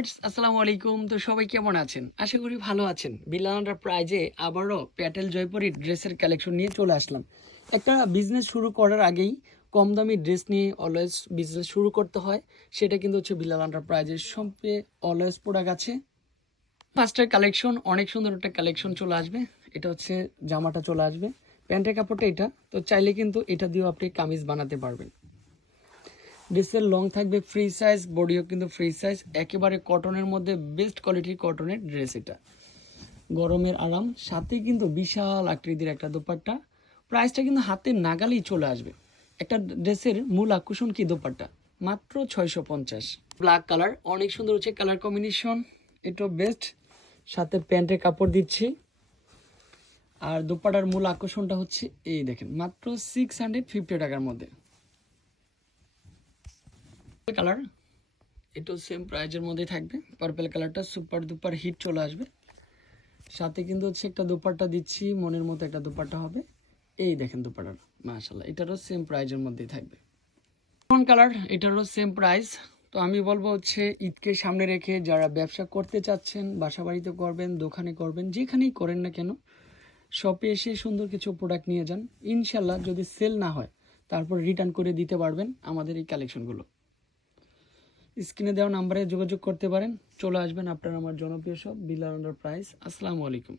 Viewers আসসালামু আলাইকুম। তো সবাই কেমন আছেন? আশা করি ভালো আছেন। বিলানান্ডার প্রাইজে আবারও প্যাটেল জয়পুরি ড্রেসের কালেকশন নিয়ে চলে আসলাম। একটা বিজনেস শুরু করার আগেই কম দামি ড্রেস নিয়ে অলওয়েজ বিজনেস শুরু করতে হয়। সেটা কিন্তু হচ্ছে বিলাল প্রাইজের সবচেয়ে অলওয়েজ প্রোডাক্ট আছে। ফার্স্টের কালেকশন অনেক সুন্দর একটা কালেকশন চলে আসবে। এটা হচ্ছে জামাটা চলে আসবে। প্যান্টের কাপড়টা এটা। তো চাইলে কিন্তু এটা দিয়েও আপনি কামিজ বানাতে পারবেন। ড্রেসের লং থাকবে ফ্রি সাইজ বডিও কিন্তু ফ্রি সাইজ একেবারে কটনের মধ্যে বেস্ট কোয়ালিটির কটনের ড্রেস এটা। গরমের আরাম, সাথে কিন্তু বিশাল আকৃতির একটা দোপাট্টা। প্রাইসটা কিন্তু হাতে নাগালেই চলে আসবে। একটা ড্রেসের মূল আকর্ষণ কি দোপাট্টা? মাত্র ছয়শো পঞ্চাশ। ব্ল্যাক কালার অনেক সুন্দর হচ্ছে কালার কম্বিনেশন এটা বেস্ট সাথে প্যান্টের কাপড় দিচ্ছি। আর দোপাটার মূল আকর্ষণটা হচ্ছে এই দেখেন, মাত্র সিক্স হান্ড্রেড ফিফটি টাকার মধ্যে। কালার এটাও সেম প্রাইজের মধ্যেই থাকবে। পার্পেল কালারটা সুপার দুপার হিট চলে আসবে। সাথে কিন্তু হচ্ছে একটা দুপাট্টা দিচ্ছি, মনের মতো একটা দুপাট্টা হবে। এই দেখেন দুপাটার মাশাল্লাহ এটারও সেম প্রাইজের মধ্যেই থাকবে। কোন কালার এটারও সেম প্রাইস তো আমি বলব হচ্ছে, ঈদকে সামনে রেখে যারা ব্যবসা করতে চাচ্ছেন বাসা বাড়িতে করবেন, দোকানে করবেন, যেখানেই করেন না কেন শপে এসে সুন্দর কিছু প্রোডাক্ট নিয়ে যান। ইনশাল্লাহ যদি সেল না হয়, তারপর রিটার্ন করে দিতে পারবেন আমাদের এই কালেকশনগুলো স্ক্রিনে দেওয়া নাম্বারে যোগাযোগ করতে পারেন। চলে আসবেন আপনার আমার জনপ্রিয় সব বিলার প্রাইস আসসালামু আলাইকুম।